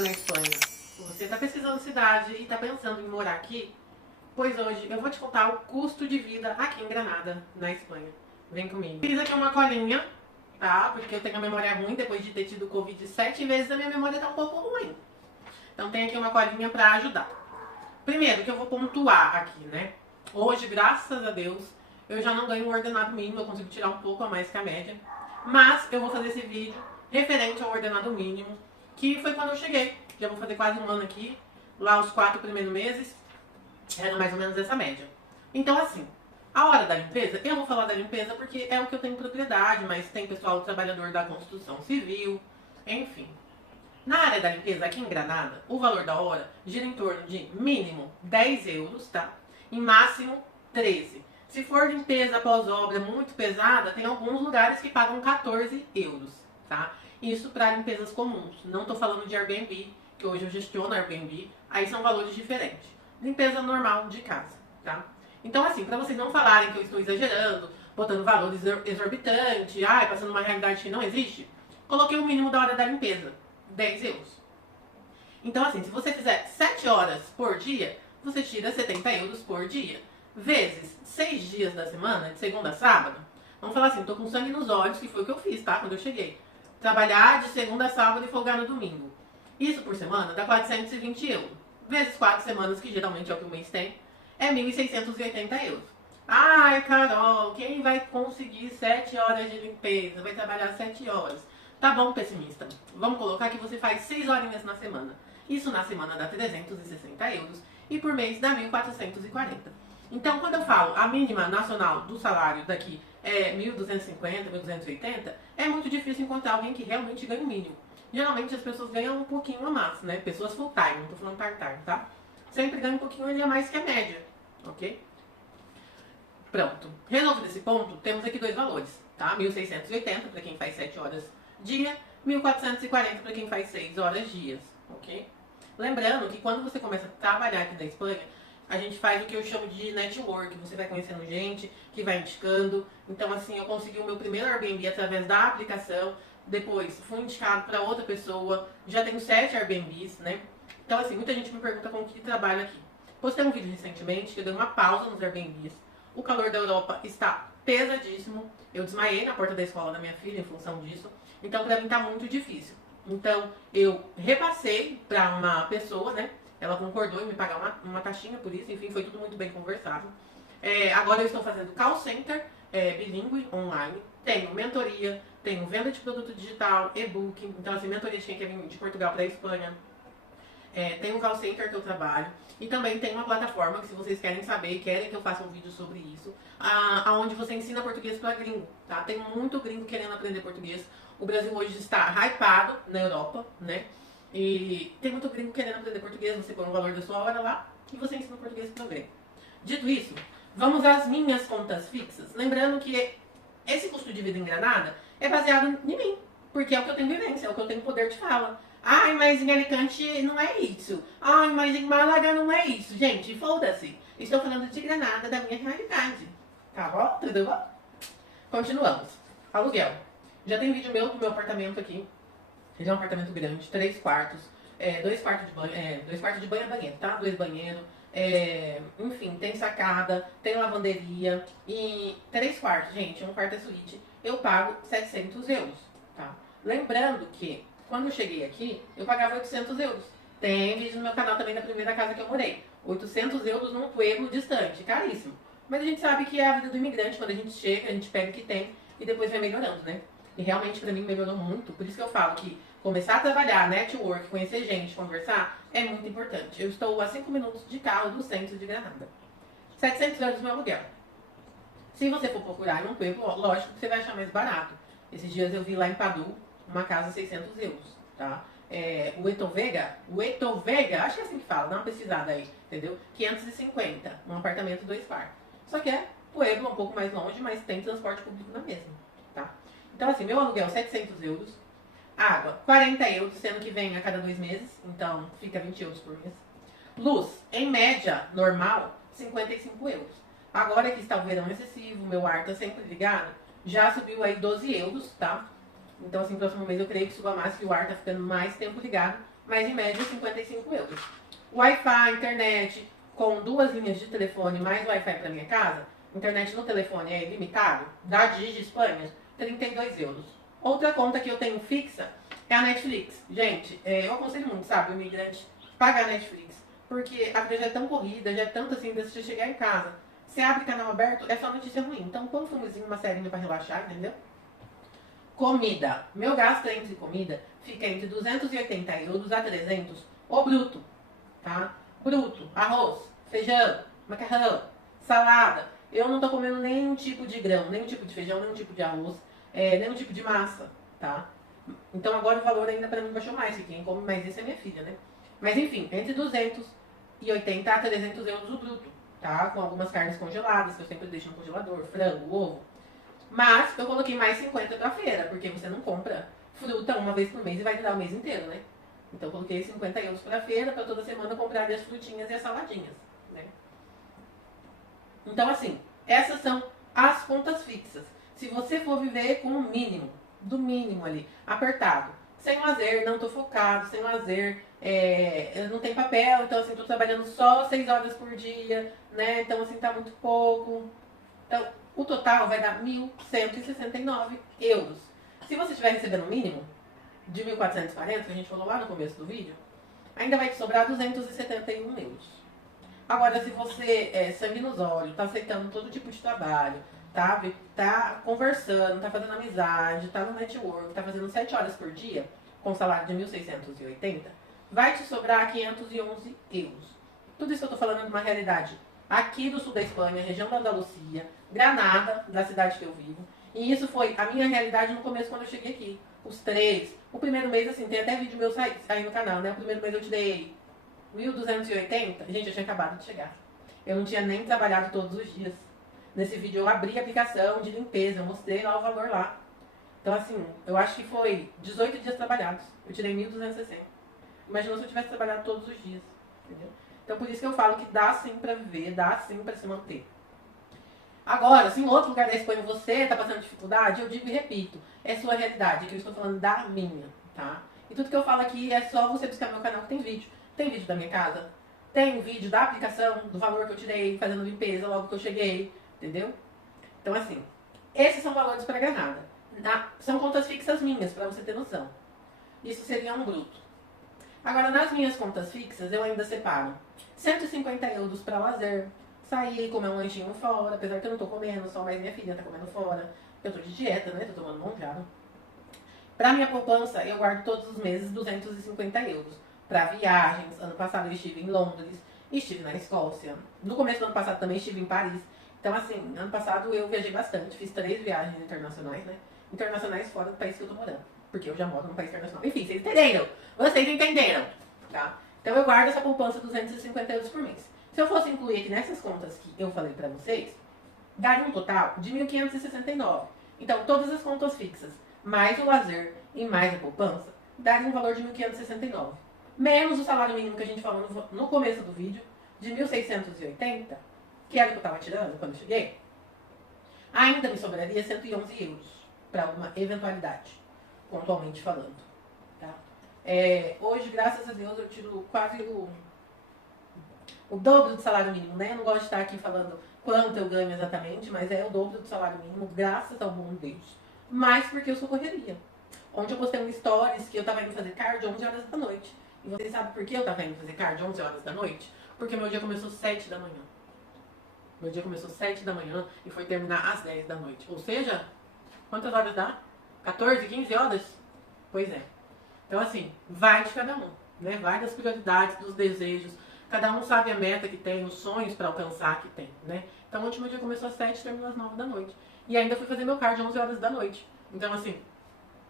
morar na Espanha? Você está pesquisando cidade e está pensando em morar aqui? Pois hoje eu vou te contar o custo de vida aqui em Granada, na Espanha. Vem comigo. Fiz aqui uma colinha, tá? Porque eu tenho a memória ruim depois de ter tido Covid 7 vezes, a minha memória tá um pouco ruim. Então tem aqui uma colinha para ajudar. Primeiro que eu vou pontuar aqui, né? Hoje, graças a Deus, eu já não ganho o ordenado mínimo, eu consigo tirar um pouco a mais que a média. Mas eu vou fazer esse vídeo referente ao ordenado mínimo, que foi quando eu cheguei. Já vou fazer quase um ano aqui. Lá os 4 primeiros meses, era mais ou menos essa média. Então assim, a hora da limpeza, eu vou falar da limpeza porque é o que eu tenho propriedade, mas tem pessoal trabalhador da construção civil, enfim. Na área da limpeza, aqui em Granada, o valor da hora gira em torno de mínimo 10 euros, tá? E máximo 13. Se for limpeza após obra muito pesada, tem alguns lugares que pagam 14 euros, tá? Isso para limpezas comuns. Não estou falando de Airbnb, que hoje eu gestiono Airbnb, aí são valores diferentes. Limpeza normal de casa, tá? Então assim, para vocês não falarem que eu estou exagerando, botando valores exorbitantes, passando uma realidade que não existe, coloquei o mínimo da hora da limpeza, 10 euros. Então assim, se você fizer 7 horas por dia, você tira 70 euros por dia. Vezes 6 dias da semana, de segunda a sábado. Vamos falar assim, tô com sangue nos olhos, que foi o que eu fiz, tá? Quando eu cheguei. Trabalhar de segunda a sábado e folgar no domingo. Isso por semana dá 420 euros. Vezes 4 semanas, que geralmente é o que o mês tem, é 1.680 euros. Ai, Carol, quem vai conseguir 7 horas de limpeza? Vai trabalhar 7 horas. Tá bom, pessimista. Vamos colocar que você faz 6 horinhas na semana. Isso na semana dá 360 euros e por mês dá 1.440. Então, quando eu falo a mínima nacional do salário daqui é 1.250, 1.280, é muito difícil encontrar alguém que realmente ganhe o mínimo. Geralmente as pessoas ganham um pouquinho a mais, né? Pessoas full time, não tô falando part-time, tá? Sempre ganham um pouquinho a mais que a média, ok? Pronto. Resolvido esse ponto, temos aqui dois valores, tá? 1.680 para quem faz 7 horas dia, 1.440 para quem faz 6 horas dias, ok? Lembrando que quando você começa a trabalhar aqui na Espanha, a gente faz o que eu chamo de network. Você vai conhecendo gente que vai indicando. Então, assim, eu consegui o meu primeiro Airbnb através da aplicação. Depois, fui indicado para outra pessoa. Já tenho 7 Airbnbs, né? Então, assim, muita gente me pergunta com que trabalho aqui. Postei um vídeo recentemente que eu dei uma pausa nos Airbnbs. O calor da Europa está pesadíssimo. Eu desmaiei na porta da escola da minha filha em função disso. Então, para mim, tá muito difícil. Então, eu repassei para uma pessoa, né? Ela concordou em me pagar uma taxinha por isso, enfim, foi tudo muito bem conversado. Agora eu estou fazendo call center bilíngue online, tenho mentoria, tenho venda de produto digital, e-book, então assim, mentoria tinha que vir de Portugal para a Espanha. Tem um call center que eu trabalho e também tem uma plataforma que, se vocês querem saber e querem que eu faça um vídeo sobre isso, aonde você ensina português para gringo, tá? Tem muito gringo querendo aprender português. O Brasil hoje está hypado na Europa, né? E tem muito gringo querendo aprender português. Você põe o valor da sua hora lá e você ensina português para gringo. Dito isso, vamos às minhas contas fixas. Lembrando que esse custo de vida em Granada é baseado em mim, porque é o que eu tenho vivência, é o que eu tenho poder de fala. Ai, mas em Alicante não é isso. Ai, mas em Málaga não é isso. Gente, foda-se. Estou falando de Granada, da minha realidade. Tá bom? Tudo bom? Continuamos. Aluguel. Já tem vídeo meu do meu apartamento aqui. Ele é um apartamento grande, 3 quartos, 2 quartos de banho, 2 quartos de banho e banheiro, tá? 2 banheiros, enfim, tem sacada, tem lavanderia e 3 quartos, gente, um quarto é suíte. Eu pago 700 euros, tá? Lembrando que quando eu cheguei aqui, eu pagava 800 euros. Tem vídeo no meu canal também da primeira casa que eu morei. 800 euros num pueblo distante, caríssimo. Mas a gente sabe que é a vida do imigrante, quando a gente chega, a gente pega o que tem e depois vai melhorando, né? E realmente pra mim melhorou muito, por isso que eu falo que começar a trabalhar, network, conhecer gente, conversar, é muito importante. Eu estou a 5 minutos de carro do centro de Granada. 700 euros no meu aluguel. Se você for procurar em um pueblo, lógico que você vai achar mais barato. Esses dias eu vi lá em Padu uma casa 600 euros, tá? O Etovega, acho que é assim que fala, dá uma pesquisada aí, entendeu? 550, um apartamento 2 quartos. Só que é pueblo, um pouco mais longe, mas tem transporte público na mesma, tá? Então assim, meu aluguel 700 euros. Água, 40 euros, sendo que vem a cada 2 meses, então fica 20 euros por mês. Luz, em média, normal, 55 euros. Agora que está o verão excessivo, meu ar está sempre ligado, já subiu aí 12 euros, tá? Então assim, próximo mês eu creio que suba mais, que o ar está ficando mais tempo ligado, mas em média 55 euros. Wi-Fi, internet, com 2 linhas de telefone mais Wi-Fi para minha casa, internet no telefone é ilimitado, da Digi Espanha, 32 euros. Outra conta que eu tenho fixa é a Netflix. Gente, eu aconselho muito, sabe, o imigrante pagar a Netflix, porque a vida já é tão corrida, já é tanto assim, de você chegar em casa, você abre canal aberto, é só notícia ruim. Então põe um filmezinho, uma serinha pra relaxar, entendeu? Comida. Meu gasto entre comida fica entre 280 euros a 300, o bruto, tá? Bruto, arroz, feijão, macarrão, salada. Eu não tô comendo nenhum tipo de grão, nenhum tipo de feijão, nenhum tipo de arroz, nenhum tipo de massa, tá? Então agora o valor ainda pra mim baixou mais, que quem come mais isso é minha filha, né? Mas enfim, entre 280 a 300 euros o bruto, tá? Com algumas carnes congeladas, que eu sempre deixo no congelador, frango, ovo. Mas eu coloquei mais 50 pra feira, porque você não compra fruta uma vez por mês e vai durar o mês inteiro, né? Então eu coloquei 50 euros pra feira, pra toda semana comprar ali as frutinhas e as saladinhas, né? Então assim, essas são as contas fixas. Se você for viver com o mínimo, do mínimo ali, apertado, sem lazer, não tô focado, sem lazer, eu não tenho papel, então assim, tô trabalhando só 6 horas por dia, né? Então assim, tá muito pouco. Então, o total vai dar 1.169 euros. Se você estiver recebendo o mínimo de 1.440, que a gente falou lá no começo do vídeo, ainda vai te sobrar 271 euros. Agora, se você é sangue nos olhos, tá aceitando todo tipo de trabalho, tá conversando, tá fazendo amizade, tá no network, tá fazendo 7 horas por dia, com salário de 1.680, vai te sobrar 511 euros. Tudo isso que eu tô falando é uma realidade aqui do sul da Espanha, região da Andalucia, Granada, da cidade que eu vivo. E isso foi a minha realidade no começo quando eu cheguei aqui. Os 3. O primeiro mês, assim, tem até vídeo meu aí no canal, né? O primeiro mês eu tirei 1.280. Gente, eu tinha acabado de chegar. Eu não tinha nem trabalhado todos os dias. Nesse vídeo eu abri a aplicação de limpeza, eu mostrei lá o valor lá. Então, assim, eu acho que foi 18 dias trabalhados. Eu tirei 1.260. Imagina se eu tivesse trabalhado todos os dias, entendeu? Então, por isso que eu falo que dá sim pra viver, dá sim pra se manter. Agora, se em outro lugar da Espanha você tá passando dificuldade, eu digo e repito, é sua realidade, que eu estou falando da minha, tá? E tudo que eu falo aqui é só você buscar no meu canal que tem vídeo. Tem vídeo da minha casa, tem vídeo da aplicação, do valor que eu tirei, fazendo limpeza logo que eu cheguei, entendeu? Então, assim, esses são valores para Granada. São contas fixas minhas, para você ter noção. Isso seria um bruto. Agora, nas minhas contas fixas, eu ainda separo 150 euros para lazer, sair, comer um lanchinho fora, apesar que eu não tô comendo, só mais minha filha tá comendo fora. Eu tô de dieta, né? Tô tomando monjado. Pra minha poupança, eu guardo todos os meses 250 euros. Pra viagens, ano passado eu estive em Londres, estive na Escócia. No começo do ano passado também estive em Paris. Então, assim, ano passado eu viajei bastante, fiz 3 viagens internacionais, né? Internacionais fora do país que eu tô morando. Porque eu já moro num país internacional. Enfim, vocês entenderam? Vocês entenderam, tá? Então eu guardo essa poupança 250 euros por mês. Se eu fosse incluir aqui nessas contas que eu falei pra vocês, daria um total de 1.569. Então todas as contas fixas, mais o lazer e mais a poupança, daria um valor de 1.569. Menos o salário mínimo que a gente falou no começo do vídeo, de 1.680, que era o que eu tava tirando quando eu cheguei, ainda me sobraria 111 euros para alguma eventualidade, pontualmente falando. Tá? Hoje, graças a Deus, eu tiro quase o dobro do salário mínimo, né? Eu não gosto de estar aqui falando quanto eu ganho exatamente, mas é o dobro do salário mínimo, graças ao bom Deus. Mas porque eu sou correria. Ontem eu postei um stories que eu tava indo fazer cardio 11 horas da noite. E vocês sabem por que eu tava indo fazer cardio 11 horas da noite? Porque meu dia começou 7 da manhã. Meu dia começou 7 da manhã e foi terminar às 10 da noite. Ou seja, quantas horas dá? 14, 15 horas? Pois é. Então assim, vai de cada um, né? Vai das prioridades, dos desejos. Cada um sabe a meta que tem, os sonhos para alcançar que tem, né? Então ontem meu dia começou às 7 e terminou às 9 da noite. E ainda fui fazer meu cardio 11 horas da noite. Então assim,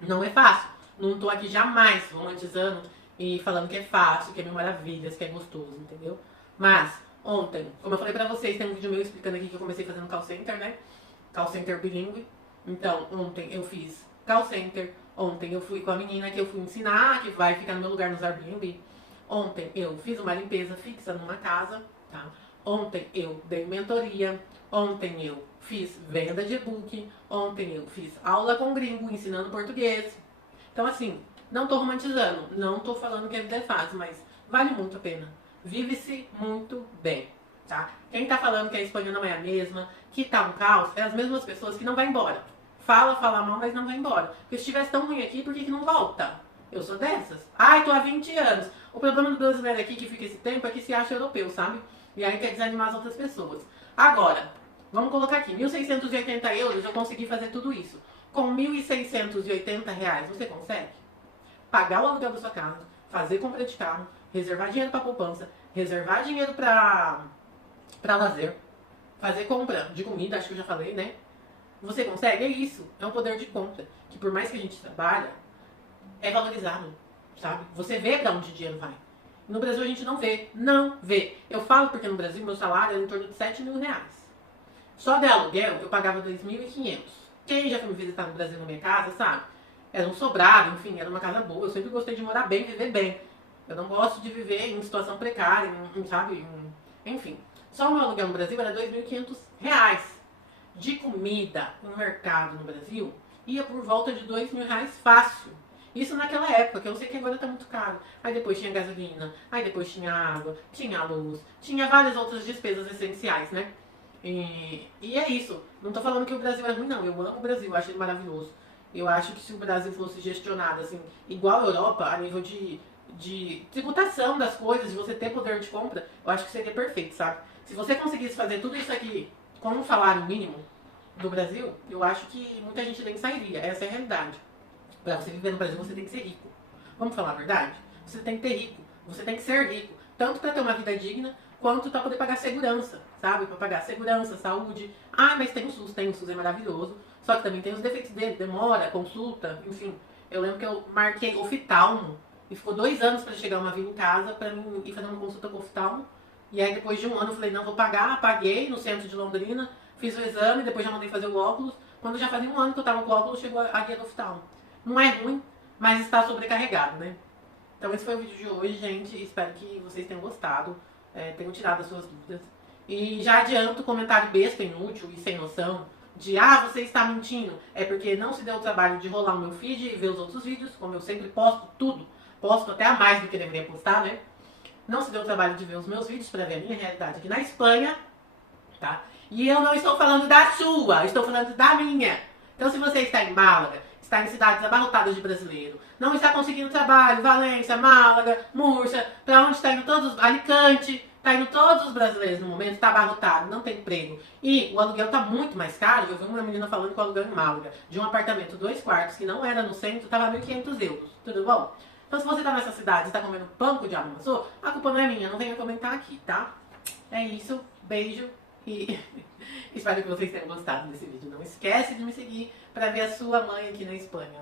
não é fácil. Não tô aqui jamais romantizando e falando que é fácil, que é mil maravilhas, que é gostoso, entendeu? Mas ontem, como eu falei pra vocês, tem um vídeo meu explicando aqui que eu comecei fazendo call center, né? Call center bilíngue. Então, ontem eu fiz call center. Ontem eu fui com a menina que eu fui ensinar, que vai ficar no meu lugar nos Airbnb. Ontem eu fiz uma limpeza fixa numa casa, tá? Ontem eu dei mentoria. Ontem eu fiz venda de e-book. Ontem eu fiz aula com gringo, ensinando português. Então, assim, Não tô romantizando, não tô falando que a vida é fácil, mas vale muito a pena. Vive-se muito bem, tá? Quem tá falando que a Espanha não é a mesma, que tá um caos, é as mesmas pessoas que não vai embora. Fala mal, mas não vai embora. Porque se estivesse tão ruim aqui, por que não volta? Eu sou dessas. Ai, tô há 20 anos. O problema do brasileiro aqui que fica esse tempo é que se acha europeu, sabe? E aí quer desanimar as outras pessoas. Agora, vamos colocar aqui, 1.680 euros eu consegui fazer tudo isso. Com 1.680 reais, você consegue? Pagar o aluguel da sua casa, fazer compra de carro, reservar dinheiro para poupança, reservar dinheiro para lazer, fazer compra de comida, acho que eu já falei, né? Você consegue? É isso. É um poder de compra. Que por mais que a gente trabalha, é valorizado, sabe? Você vê pra onde o dinheiro vai. No Brasil a gente não vê. Não vê. Eu falo porque no Brasil meu salário era em torno de 7 mil reais. Só de aluguel eu pagava 2.500. Quem já foi me visitar no Brasil na minha casa, sabe? Era um sobrado, enfim, era uma casa boa. Eu sempre gostei de morar bem, viver bem. Eu não gosto de viver em situação precária, sabe? Enfim. Só o meu aluguel no Brasil era 2.500 reais. De comida no mercado no Brasil ia por volta de 2.000 reais fácil. Isso naquela época, que eu sei que agora tá muito caro. Aí depois tinha gasolina, aí depois tinha água, tinha luz, tinha várias outras despesas essenciais, né? E é isso. Não tô falando que o Brasil é ruim, não. Eu amo o Brasil, eu acho ele maravilhoso. Eu acho que se o Brasil fosse gestionado assim, igual a Europa, a nível de tributação das coisas, de você ter poder de compra, eu acho que seria perfeito, sabe? Se você conseguisse fazer tudo isso aqui com um salário mínimo do Brasil, eu acho que muita gente nem sairia. Essa é a realidade. Para você viver no Brasil, você tem que ser rico. Vamos falar a verdade? Você tem que ter rico. Você tem que ser rico. Tanto para ter uma vida digna, quanto para poder pagar segurança, sabe? Para pagar segurança, saúde. Ah, mas tem o SUS é maravilhoso. Só que também tem os defeitos dele, demora, consulta, enfim. Eu lembro que eu marquei oftalmo e ficou 2 anos para chegar uma vinha em casa para mim ir fazer uma consulta com oftalmo. E aí depois de 1 ano eu falei, não, vou pagar, paguei no centro de Londrina, fiz o exame, depois já mandei fazer o óculos. Quando já fazia 1 ano que eu tava com o óculos, chegou a guia do oftalmo. Não é ruim, mas está sobrecarregado, né? Então esse foi o vídeo de hoje, gente. Espero que vocês tenham gostado, tenham tirado as suas dúvidas. E já adianto o comentário besta, inútil e sem noção de você está mentindo. É porque não se deu o trabalho de rolar o meu feed e ver os outros vídeos, como eu sempre posto tudo. Posto até a mais do que deveria postar, né? Não se deu o trabalho de ver os meus vídeos para ver a minha realidade aqui na Espanha, tá? E eu não estou falando da sua, estou falando da minha. Então se você está em Málaga, está em cidades abarrotadas de brasileiro, não está conseguindo trabalho, Valência, Málaga, Múrcia, para onde está indo todos, Alicante, está indo todos os brasileiros no momento, está abarrotado, não tem emprego. E o aluguel está muito mais caro. Eu vi uma menina falando que o aluguel em Málaga, de um apartamento 2 quartos, que não era no centro, estava 1.500 euros. Tudo bom? Então se você tá nessa cidade e está comendo pão com o diabo amassou, a culpa não é minha, não venha comentar aqui, tá? É isso, beijo e espero que vocês tenham gostado desse vídeo. Não esquece de me seguir para ver a sua mãe aqui na Espanha.